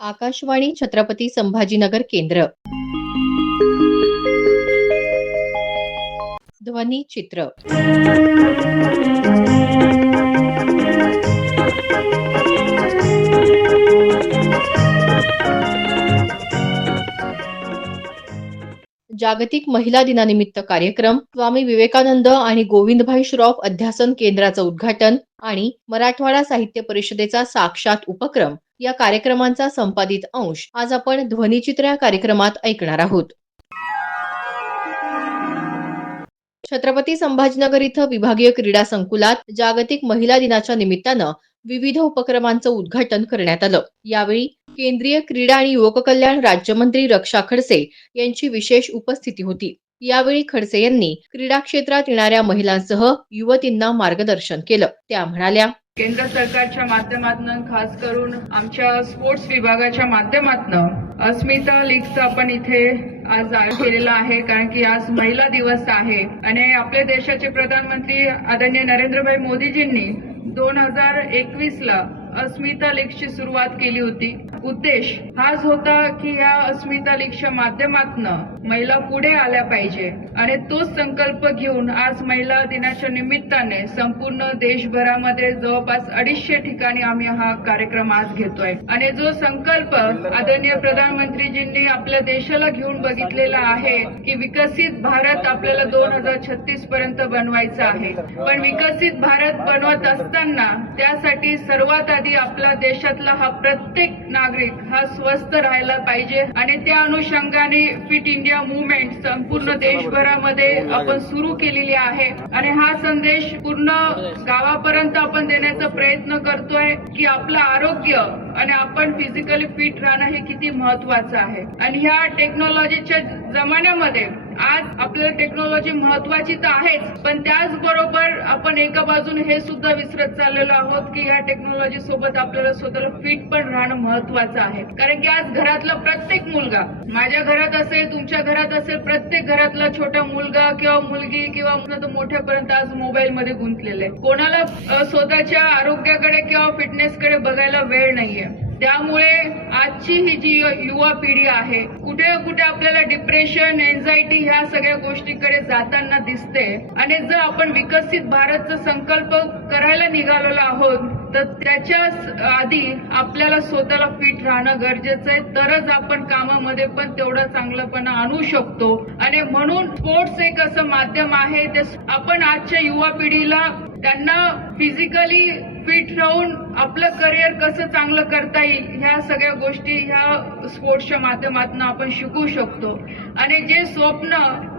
आकाशवाणी छत्रपती संभाजीनगर केंद्र. ध्वनी चित्र. जागतिक महिला दिनानिमित्त कार्यक्रम, स्वामी विवेकानंद आणि गोविंदभाई श्रॉफ अध्यासन केंद्राचं उद्घाटन आणि मराठवाडा साहित्य परिषदेचा साक्षात उपक्रम या कार्यक्रमांचा संपादित अंश आज आपण ध्वनिचित्र या कार्यक्रमात ऐकणार आहोत. छत्रपती संभाजीनगर इथं विभागीय क्रीडा संकुलात जागतिक महिला दिनाच्या निमित्तानं विविध उपक्रमांचं उद्घाटन करण्यात आलं. यावेळी केंद्रीय क्रीडा आणि युवक कल्याण राज्यमंत्री रक्षा खडसे यांची विशेष उपस्थिती होती. यावेळी खडसे यांनी क्रीडा क्षेत्रात येणाऱ्या महिलांसह युवतींना मार्गदर्शन केलं. त्या म्हणाल्या, केंद्र सरकारच्या माध्यमातून खास करून आमच्या स्पोर्ट्स विभागाच्या माध्यमातून अस्मिता लीगचा आपण इथे आज आयोजन केलेला आहे, कारण की आज महिला दिवस आहे आणि आपल्या देशाचे प्रधानमंत्री आदरणीय नरेंद्रभाई मोदीजींनी 2021 ला अस्मिता लीगची सुरुवात केली होती. उद्देश हाच होता की या अस्मिता लीगच्या माध्यमातून महिला पुढे आल्या पाहिजे आणि तोच संकल्प घेऊन आज महिला दिनाच्या निमित्ताने संपूर्ण देशभरामध्ये जवळपास 250 ठिकाणी आम्ही हा कार्यक्रम आज घेतोय आणि जो संकल्प आदरणीय प्रधानमंत्रीजींनी आपल्या देशाला घेऊन बघितलेला आहे की विकसित भारत आपल्याला 2036 पर्यंत बनवायचा आहे. पण विकसित भारत बनवत असताना त्यासाठी सर्वात आधी आपल्या देशातला हा प्रत्येक नागरिक हा स्वस्थ राहायला पाहिजे आणि त्या अनुषंगाने फिट इंडिया मूवमेंट संपूर्ण देशभरामध्ये आपण सुरू केलेली आहे आणि हा संदेश पूर्ण गावापर्यंत आपण देण्याचा प्रयत्न करतोय की आपलं आरोग्य आणि आपण फिजिकली फिट राहणं हे किती महत्वाचं आहे. आणि ह्या टेक्नॉलॉजीच्या जमान्यामध्ये आज आपल्याला टेक्नॉलॉजी महत्वाची तर आहेच, पण त्याचबरोबर आपण एका बाजूने हे सुद्धा विसरत चाललेलो आहोत की या टेक्नॉलॉजी सोबत आपल्याला स्वतःला फिट पण राहणं महत्वाचं आहे. कारण की आज घरातला प्रत्येक मुलगा, माझ्या घरात असेल, तुमच्या घरात असेल, प्रत्येक घरातला छोटा मुलगा किंवा मुलगी किंवा मोठ्यापर्यंत आज मोबाईल मध्ये गुंतलेले आहे. कोणाला स्वतःच्या आरोग्याकडे किंवा फिटनेसकडे बघायला वेळ नाहीये. त्यामुळे आजची ही जी युवा पिढी आहे कुठे ना कुठे आपल्याला डिप्रेशन, एन्झायटी ह्या सगळ्या गोष्टीकडे जाताना दिसते आणि जर आपण विकसित भारतचा संकल्प करायला निघालेलो आहोत तर त्याच्या आधी आपल्याला स्वतःला फिट राहणं गरजेचं आहे, तरच आपण कामामध्ये पण तेवढा चांगलंपणा आणू शकतो. आणि म्हणून स्पोर्ट्स एक असं माध्यम आहे ते आपण आजच्या युवा पिढीला त्यांना फिजिकली फिट राहून आपलं करिअर कसं चांगलं करता येईल ह्या सगळ्या गोष्टी ह्या स्पोर्ट्सच्या माध्यमातून आपण शिकू शकतो. आणि जे स्वप्न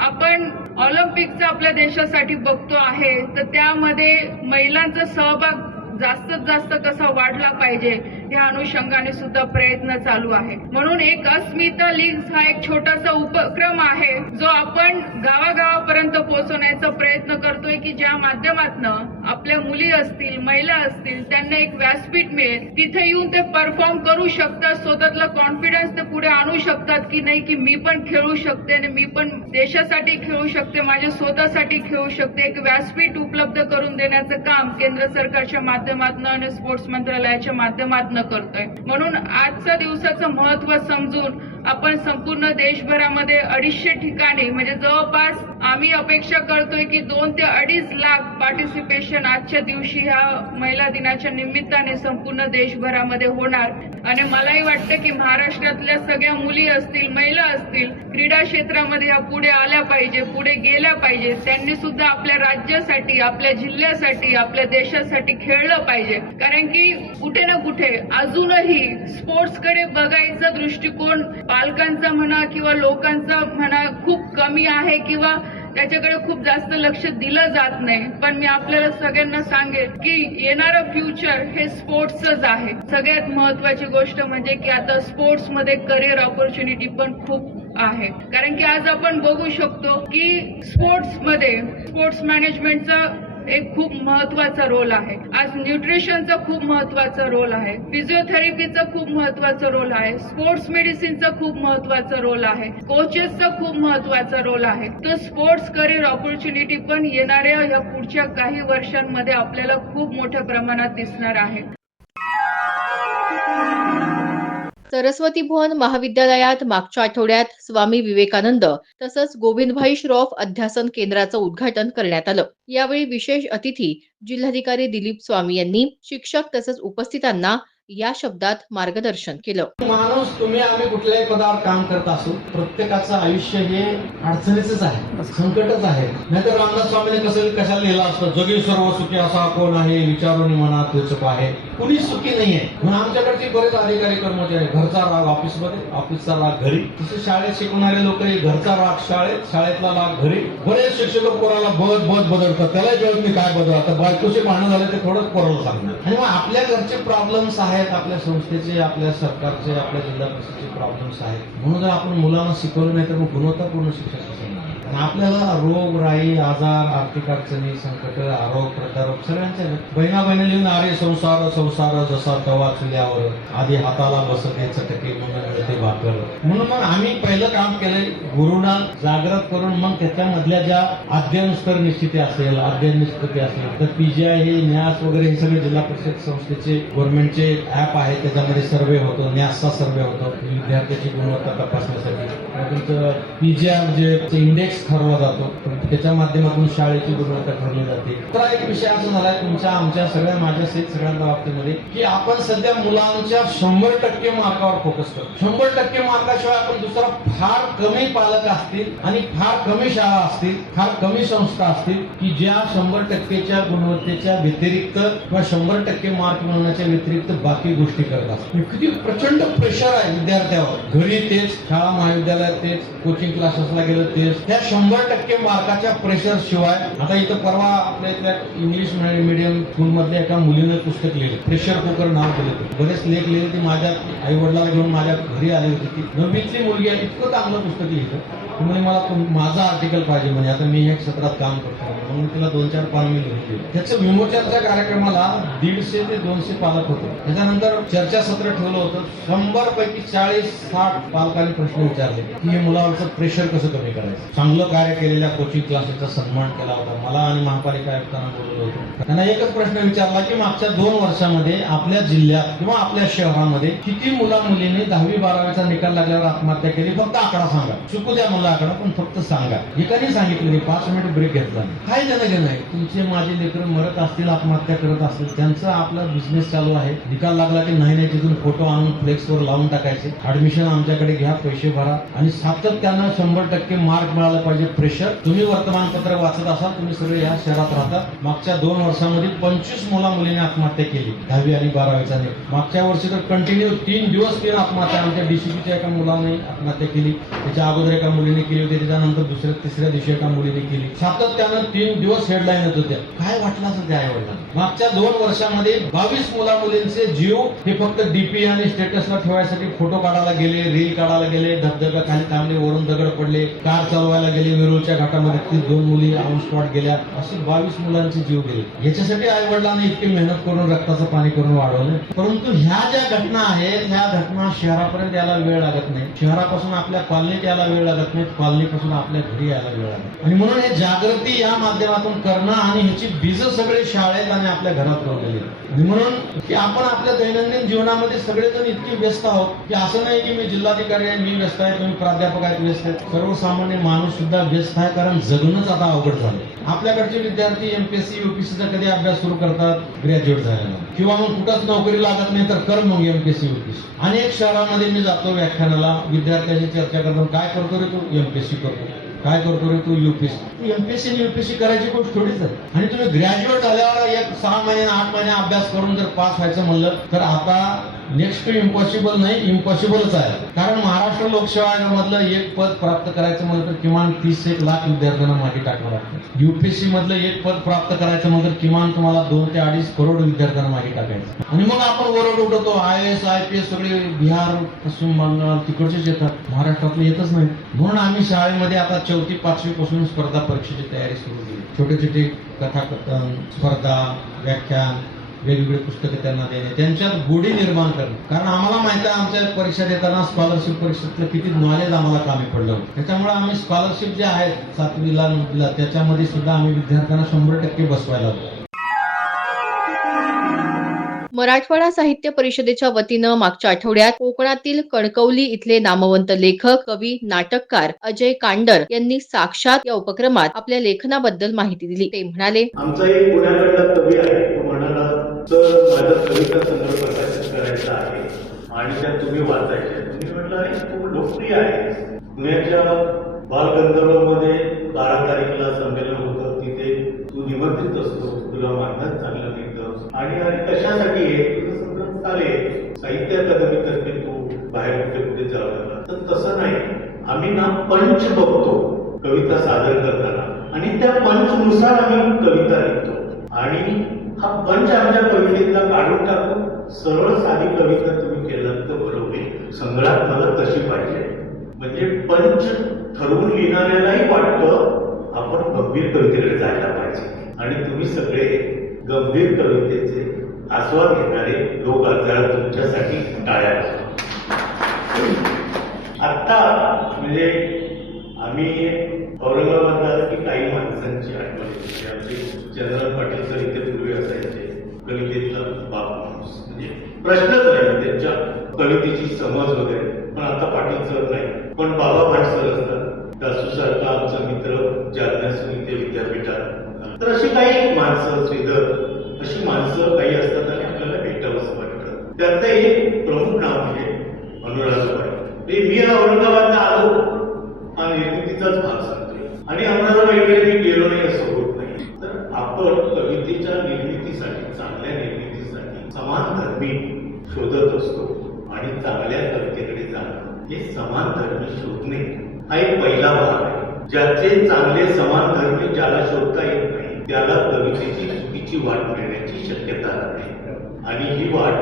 आपण ऑलिम्पिकचं आपल्या देशासाठी बघतो आहे तर त्यामध्ये महिलांचा सहभाग जास्तीत जास्त कसा वाढला पाहिजे या अनुषंगाने सुद्धा प्रयत्न चालू आहे. म्हणून एक अस्मिता लीग हा एक छोटासा उपक्रम आहे जो आपण गावागावापर्यंत पोहोचवण्याचा प्रयत्न करतोय की ज्या माध्यमातून आपल्या मुली असतील, महिला असतील त्यांना एक व्यासपीठ मिळेल, तिथे येऊन ते परफॉर्म करू शकतात, स्वतःला कॉन्फिडन्स ते पुढे आणू शकतात की नाही की मी पण खेळू शकते आणि मी पण देशासाठी खेळू शकते, माझ्या स्वतःसाठी खेळू शकते. एक व्यासपीठ उपलब्ध करून देण्याचं काम केंद्र सरकारच्या माध्यमातून आणि स्पोर्ट्स मंत्रालयाच्या माध्यमातून करतोय. म्हणून आजच्या दिवसाचं महत्व समजून आपण संपूर्ण देशभरामध्ये 250 ठिकाणी म्हणजे जवळपास आम्ही अपेक्षा करतोय की 2 ते 2.5 लाख पार्टिसिपेशन आजच्या दिवशी ह्या महिला दिनाच्या निमित्ताने संपूर्ण देशभरामध्ये होणार. आणि मलाही वाटतं की महाराष्ट्रातल्या सगळ्या मुली असतील, महिला असतील, क्रीडा क्षेत्रामध्ये ह्या पुढे आल्या पाहिजे, पुढे गेल्या पाहिजे. त्यांनी सुद्धा आपल्या राज्यासाठी, आपल्या जिल्ह्यासाठी, आपल्या देशासाठी खेळलं पाहिजे. कारण की कुठे ना कुठे अजूनही स्पोर्ट्सकडे बघायचा दृष्टिकोन पालकांचा म्हणा किंवा लोकांचा म्हणा खूप कमी आहे किंवा त्याच्याकडे खूप जास्त लक्ष दिलं जात नाही. पण मी आपल्याला सगळ्यांना सांगेन की येणारं फ्युचर हे स्पोर्ट्सच आहे. सगळ्यात महत्वाची गोष्ट म्हणजे की आता स्पोर्ट्समध्ये करिअर ऑपॉर्च्युनिटी पण खूप आहे. कारण की आज आपण बघू शकतो की स्पोर्ट्समध्ये स्पोर्ट्स मॅनेजमेंटचा एक खूप महत्वाचा रोल आहे. आज न्यूट्रिशनचा खूप महत्वाचा रोल आहे, फिजिओथेरपीचा खूप महत्वाचा रोल आहे, स्पोर्ट्स मेडिसिनचा खूप महत्वाचा रोल आहे, कोचेसचा खूप महत्वाचा रोल आहे. तर स्पोर्ट्स करिअर ऑपॉर्च्युनिटी पण येणाऱ्या या पुढच्या काही वर्षांमध्ये आपल्याला खूप मोठ्या प्रमाणात दिसणार आहे. सरस्वती भुवन महाविद्यालयात मागच्या आठवड्यात स्वामी विवेकानंद तसंच गोविंदभाई श्रॉफ अध्यासन केंद्राचं उद्घाटन करण्यात आलं. यावेळी विशेष अतिथी जिल्हाधिकारी दिलीप स्वामी यांनी शिक्षक तसंच उपस्थितांना या शब्दात मार्गदर्शन केलं. माणूस तुम्ही आम्ही कुठल्याही पदावर काम करत असू, प्रत्येकाचं आयुष्य हे अडचणीचंच आहे, संकटच आहे. नाहीतर रामदास स्वामीने कशाला लिहिलं असतं, जगी सर्व सुखी असा कोण आहे, विचारून मनात तुचक आहे. कुणी सुखी नाहीये. म्हणून आमच्याकडचे बरेच अधिकारी कर्मचारी, घरचा राग ऑफिसमध्ये, ऑफिसचा राग घरी. तसे शाळेत शिकवणारे लोक घरचा राग शाळेत, शाळेतला राग घरी. बरेच शिक्षक पोराला बदलतात, त्याला जेव्हा मी काय बदल, आता बायकोचे भांडण झाले ते थोडंच पोराला सांगणार. आणि मग आपल्या घरचे प्रॉब्लेम्स आहेत, आपल्या संस्थेचे, आपल्या सरकारचे, आपल्या जिल्हा परिषदेचे प्रॉब्लेम्स आहेत. म्हणून जर आपण मुलांना शिकवलं नाही तर मग गुणवत्तापूर्ण शिक्षण कसं नाही. आणि आपल्याला रोग राई, आजार, आर्थिक अडचणी, संकट, आरोग प्रत्यारोप सगळ्यांच्या बहिणा लिहून आरे संसार जसा तवा चुल्यावर आधी हाताला बसते चटके मग मिळते भाकर. म्हणून मग आम्ही पहिलं काम केलंय, गुरुना जागृत करून मग त्याच्यामधल्या ज्या अध्ययन स्तर निश्चिती असेल, अध्ययन निष्पत्ती असेल, तर पीजीआय हे न्यास वगैरे हे सगळे जिल्हा परिषद संस्थेचे गव्हर्नमेंटचे ऍप आहे, त्याच्यामध्ये सर्वे होतो, न्यासचा सर्वे होतो विद्यार्थ्याची गुणवत्ता तपासण्यासाठी. तुमचं पीजीआय म्हणजे इंडेक्स ठरवला जातो, त्याच्या माध्यमातून शाळेची गुणवत्ता ठरवली जाते. तर एक विषय असा झालाय तुमच्या आमच्या सगळ्या माझ्या सगळ्यांच्या बाबतीमध्ये की आपण सध्या मुलांच्या 100% मार्कावर फोकस करतो. 100% मार्काशिवाय आपण दुसरा फार कमी पालक असतील आणि फार कमी शाळा असतील, फार कमी संस्था असतील की ज्या 100%च्या गुणवत्तेच्या व्यतिरिक्त किंवा 100% मार्क मिळवण्याच्या व्यतिरिक्त बाकी गोष्टी करत असतात. किती प्रचंड प्रेशर आहे विद्यार्थ्यावर. घरी तेच, शाळा महाविद्यालयात तेच, कोचिंग क्लासेसला गेलं तेच. त्या 100% मार्काच्या प्रेशर शिवाय आता इथं परवा आपल्या इथल्या इंग्लिश मीडियम स्कूल मधल्या एका मुलीने पुस्तक लिहिलं, प्रेशर कुकर नाव दिलं. बरेच लेख लिहिले. ती माझ्या आई वडिलांना घेऊन माझ्या घरी आली होती. ती 9वीतली मुलगी आहे, इतकं चांगलं पुस्तक लिहिलं. म्हणजे मला माझं आर्टिकल पाहिजे, म्हणजे आता मी या क्षेत्रात काम करतो म्हणून तिला 2-4 पानं मी लिहून दिली. त्याचं विमोचनच्या कार्यक्रमाला 150 ते 200 पालक होते. त्याच्यानंतर चर्चासत्र ठेवलं होतं. 100 पैकी 40-60 पालकांनी प्रश्न विचारले की हे मुलावरचं प्रेशर कसं कमी करायचं. चांगलं कार्य केलेल्या कोचिंग क्लासेसचा सन्मान केला होता. मला आणि महापालिका आयुक्तांना बोललो होतो. त्यांना एकच प्रश्न विचारला की मागच्या 2 वर्षामध्ये आपल्या जिल्ह्यात किंवा आपल्या शहरामध्ये किती मुला मुलींनी 10वी-12वीचा निकाल लागल्यावर आत्महत्या केली, फक्त आकडा सांगा. चुकू द्या मुलाकडे, पण फक्त सांगा. एकाने सांगितलं नाही, 5 मिनिट ब्रेक घेतला नाही. काय देणं नाही. तुमचे माझे लेकरं मरत असतील, आत्महत्या करत असतील, त्यांचा आपला बिझनेस चालू आहे. निकाल लागला की नाही तिथून फोटो आणून फ्लेक्सवर लावून टाकायचे, ऍडमिशन आमच्याकडे घ्या, पैसे भरा आणि सातत्यानं 100% मार्क मिळाला पाहिजे. प्रेशर. तुम्ही वर्तमानपत्र वाचत असाल, तुम्ही सगळे या शहरात राहता. मागच्या 2 वर्षामध्ये 25 मुला-मुलींनी आत्महत्या केली 10वी आणि 12वीचा निकाल. मागच्या वर्षी तर कंटिन्यू 3 दिवस 3 आत्महत्या. आमच्या डीसीपीच्या एका मुलाने आत्महत्या केली, त्याच्या अगोदर एका मुलीने केली होती, त्याच्यानंतर दुसऱ्या-तिसऱ्या दिवशी एका मुलीने केली. सातत्यानं 3 दिवस हेडलाईन येत होत्या. काय वाटलं असं त्या आईवडिलांना. मागच्या 2 वर्षामध्ये 22 मुला-मुलींचे जीव हे फक्त डीपी आणि स्टेटसला ठेवायसाठी फोटो काढायला गेले, रील काढायला गेले, धबधब्या खाली थांबले, वरून दगड पडले, कार चालवायला गेले, वेरूळच्या घाटामध्ये 2 मुली ऑन स्पॉट गेल्या, असे 22 मुलांचे जीव गेले. याच्यासाठी आई वडिलांनी इतकी मेहनत करून रक्ताचं पाणी करून वाढवलं. परंतु ह्या ज्या घटना आहेत, ह्या घटना शहरापर्यंत यायला वेळ लागत नाही. शहरापासून आपल्या कॉलनीत यायला वेळ लागत नाही, कॉलनीपासून आपल्या घरी यायला वेळ लागत. आणि म्हणून हे जागृती या माध्यमातून करणं आणि ह्याची बीज सगळे शाळेत आणि आपल्या घरात रोवलेली. आणि म्हणून की आपण आपल्या दैनंदिन जीवनामध्ये सगळेजण इतके व्यस्त आहोत की असं नाही की मी जिल्हाधिकारी आहे, मी व्यस्त आहे, तुम्ही प्राध्यापक आहेत व्यस्त आहेत. सर्वसामान्य माणूस सुद्धा व्यस्त आहे, कारण जगणंच आता अवघड झालं. आपल्याकडचे विद्यार्थी एमपीएससी यूपीएससीचा कधी अभ्यास सुरू करतात, ग्रॅज्युएट झालेला किंवा मग कुठंच नोकरी लागत नाही तर कर मग एमपीएससी यूपीएससी. अनेक शहरामध्ये मी जातो व्याख्यानाला, विद्यार्थ्यांची चर्चा करतो. काय करतो रे तू? एमपीएससी करतो. काय करतो रे तू? यूपीएससी. एमपीएससी आणि यूपीएससी करायची गोष्ट थोडीच आहे. आणि तुम्ही ग्रॅज्युएट झाल्यावर 6 महिने 8 महिने अभ्यास करून जर पास व्हायचं म्हणलं तर आता नेक्स्ट इम्पॉसिबल नाही, इम्पॉसिबलच आहे. कारण महाराष्ट्र लोकसेवा आयोगामधलं एक पद प्राप्त करायचं म्हणलं तर किमान 30-1 लाख विद्यार्थ्यांना मागे टाकावं लागतं. यूपीएससी मधलं एक पद प्राप्त करायचं म्हणलं तर किमान तुम्हाला 2 ते 2.5 करोड विद्यार्थ्यांना मागे टाकायचं. आणि मग आपण वरड उठवतो IAS IPS सगळे बिहार, पश्चिम बंगाल तिकडचेच येतात, महाराष्ट्रातले येतच नाही. म्हणून आम्ही शाळेमध्ये आता 4थी-5वी पासून स्पर्धा परीक्षेची तयारी सुरू केली. छोटे-छोटे कथाकथन स्पर्धा, व्याख्यान, वेगवेगळे पुस्तकं त्यांना देणे, त्यांच्यात गोडी निर्माण करणं. कारण आम्हाला माहिती आहे आमच्या परीक्षा देताना स्कॉलरशिप परीक्षेतलं किती नॉलेज आम्हाला कामी पडलं. त्याच्यामुळे आम्ही स्कॉलरशिप जे आहेत 7वीला 9वीला त्याच्यामध्ये सुद्धा आम्ही विद्यार्थ्यांना 100% बसवायला होतो. मराठवाडा साहित्य परिषदेच्या वतीनं मागच्या आठवड्यात कोकणातील कणकवली इथले नामवंत लेखक, कवी, नाटककार अजय कांडर यांनी साक्षात या उपक्रमात आपल्या लेखनाबद्दल माहिती दिली. ते म्हणाले, आमचा एक पुण्याकडला कवी आहे, तो म्हणाला सर माझा कविता संग्रह प्रकाशित करायचा आहे आणि त्या तुम्ही वाचायच्या. तुम्ही म्हटलं अरे खूप लोकप्रिय आहे. पुण्याच्या बालगंधर्वमध्ये 12 तारीखला संमेलन होतं, तिथे तू निमंत्रित असतो, तुला मानधन चांगलं मिळतं आणि कशासाठी आहे तुझं संग्रह चालेल, साहित्य अकादमीतर्फे तू बाहेर कुठे कुठे जावं लागला. तर तसं नाही, आम्ही ना पंच बघतो कविता सादर करताना आणि त्या पंचनुसार आम्ही कविता लिहितो आणि हा पंच आमच्या कवितेतला काढून टाकतो. सरळ साधी कविता तुम्ही केलात तर बरोबर होईल. संग्रहात मला तशी पाहिजे. म्हणजे पंच ठरवून लिहिणाऱ्यालाही वाटतं आपण गंभीर कवितेकडे जायला पाहिजे आणि तुम्ही सगळे गंभीर कवितेचे आस्वाद घेणारे लोक जरा तुमच्यासाठी टाळ्या वाजवा. आता म्हणजे आम्ही औरंगाबादला की काही माणसांची आठवण येते. आमचे चंद्रकांत पाटील सर इथे पूर्वी असायचे, कवितेतला बाप माणूस, म्हणजे प्रश्नच नाही त्यांच्या कवितेची समज वगैरे. पण आता पाटील सर नाही, पण बाबा भाट सर असतात, दासूसारखा आमचा मित्र जालन्यासून इथे विद्यापीठात. तर अशी काही माणसं, श्रीधर, अशी माणसं काही असतात आणि आपल्याला भेटावंसं वाटतं. त्याचं एक प्रमुख नाव म्हणजे अनुराधाबाई. मी औरंगाबादला आलो हा निर्मितीचाच भाग सांगतोय आणि अनुराधाबाईकडे मी गेलो नाही असं होत नाही. तर आपण कवितेच्या निर्मितीसाठी, चांगल्या निर्मितीसाठी समान धर्मी शोधत असतो आणि चांगल्या कवितेकडे जाणं हे समान धर्मी शोधणे हा एक पहिला भाग आहे. ज्याचे चांगले समान धर्मी ज्याला शोधता येत नाही त्याला कवितेची चुकीची वाट मिळण्याची शक्यता आहे आणि ही वाट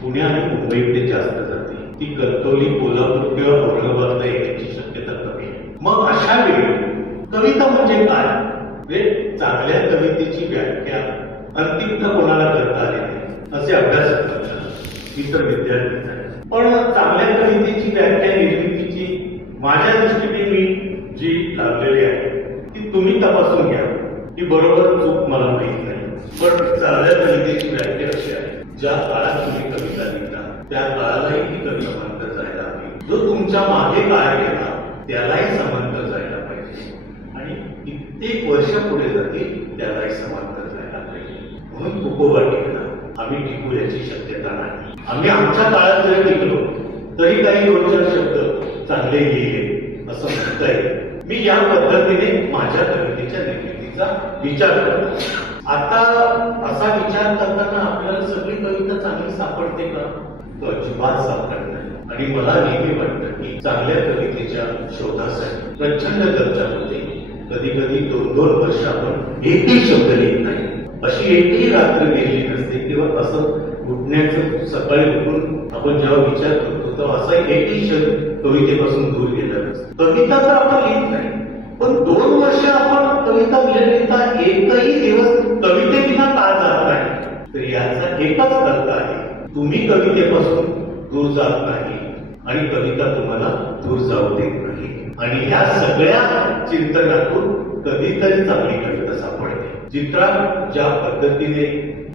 पुणे आणि मुंबईकडे जास्त जाते. ती कणकवली, कोल्हापूर किंवा औरंगाबादला येण्याची शक्यता कमी आहे. मग अशा वेळी कविता म्हणजे काय? चांगल्या कवितेची व्याख्या अंतिमता कोणाला करता आली नाही असे अभ्यासक करतात, इतर विद्यार्थी आहेत. पण चांगल्या कवितेची व्याख्या निर्मितीची माझ्या दृष्टीने मी जी लावलेली आहे ती तुम्ही तपासून घ्या. ही बरोबर चूक मला माहित नाही, पण चांगल्या कवितेची व्याख्या अशी आहे, ज्या काळात तुम्ही कविता लिहिता त्या काळालाही ती कवी समांतर जायला हवी. जो तुमच्या मागे काळ गेला त्यालाही समांतर जायला पाहिजे आणि कित्येक वर्ष पुढे जातील त्यालाही समांतर जायला पाहिजे. म्हणून तुकोबा टिकला, आम्ही टिकू याची शक्यता नाही. आम्ही आमच्या काळात जरी टिकलो तरी काही 2-4 शब्द चांगले लिहिले असं म्हणता येईल. मी या पद्धतीने माझ्या कवितेच्या निर्मितीचा विचार करतो. आता असा विचार करताना आपल्याला सगळी कविता चांगली सापडते का? तो अजिबात सापडत नाही. आणि मला नेहमी वाटतं की चांगल्या कवितेच्या शोधासाठी प्रचंड गरजा होते. कधी कधी 2-2 वर्ष आपण एकही शब्द लिहित नाही. अशी एकही रात्र गेली नसते किंवा असं उठण्याचं सकाळी उठून आपण जेव्हा विचार करतो तेव्हा असा एकही शब्द कवितेपासून दूर गेला नसतो. कविता तर आपण लिहित नाही, पण 2 वर्ष आपण कविता लिहिता एकही दिवस कवितेविना का जात नाही? तर याचा एकच अर्थ आहे, तुम्ही कवितेपासून दूर जात नाही आणि कविता तुम्हाला दूर जाऊ देत नाही. आणि ह्या सगळ्या चिंतनातून कधीतरी चांगली कविता सापडते. चित्रात ज्या पद्धतीने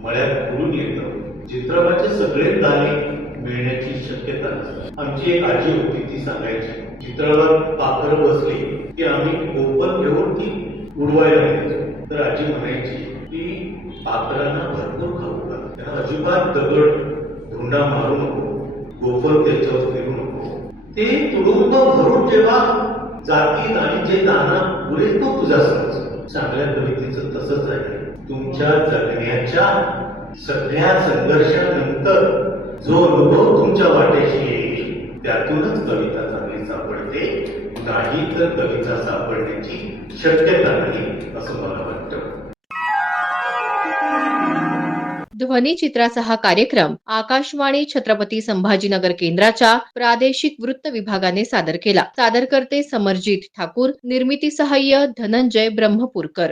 मळ्यात फुलून येतं, चित्रपाचे सगळे दाणे मिळण्याची शक्यता नसते. आमची एक आजी होती, ती सांगायची चित्रावर पाखरं बसली की आम्ही गोपन घेऊन ती उडवायला न्यायचो. तर आजी म्हणायची की पाखरांना भरपूर खाऊ का, त्यांना अजिबात दगड धुंडा मारू नको, गोफर त्याच्यावर फिरू नको. ते तुडुंब भरून जेव्हा जातील आणि जे दाना पुरेल तो तुझा समज. चांगल्या कवितेचं तसंच आहे. तुमच्या जगण्याच्या सगळ्या संघर्षानंतर जो अनुभव तुमच्या वाट्याशी येईल त्यातूनच कविता चांगली सापडते, नाही तर कविता सापडण्याची शक्यता नाही असं मला वाटतं. ध्वनिचित्राचा हा कार्यक्रम आकाशवाणी छत्रपती संभाजीनगर केंद्राच्या प्रादेशिक वृत्त विभागाने सादर केला. सादरकर्ते समरजित ठाकूर, निर्मिती सहाय्य धनंजय ब्रह्मपुरकर.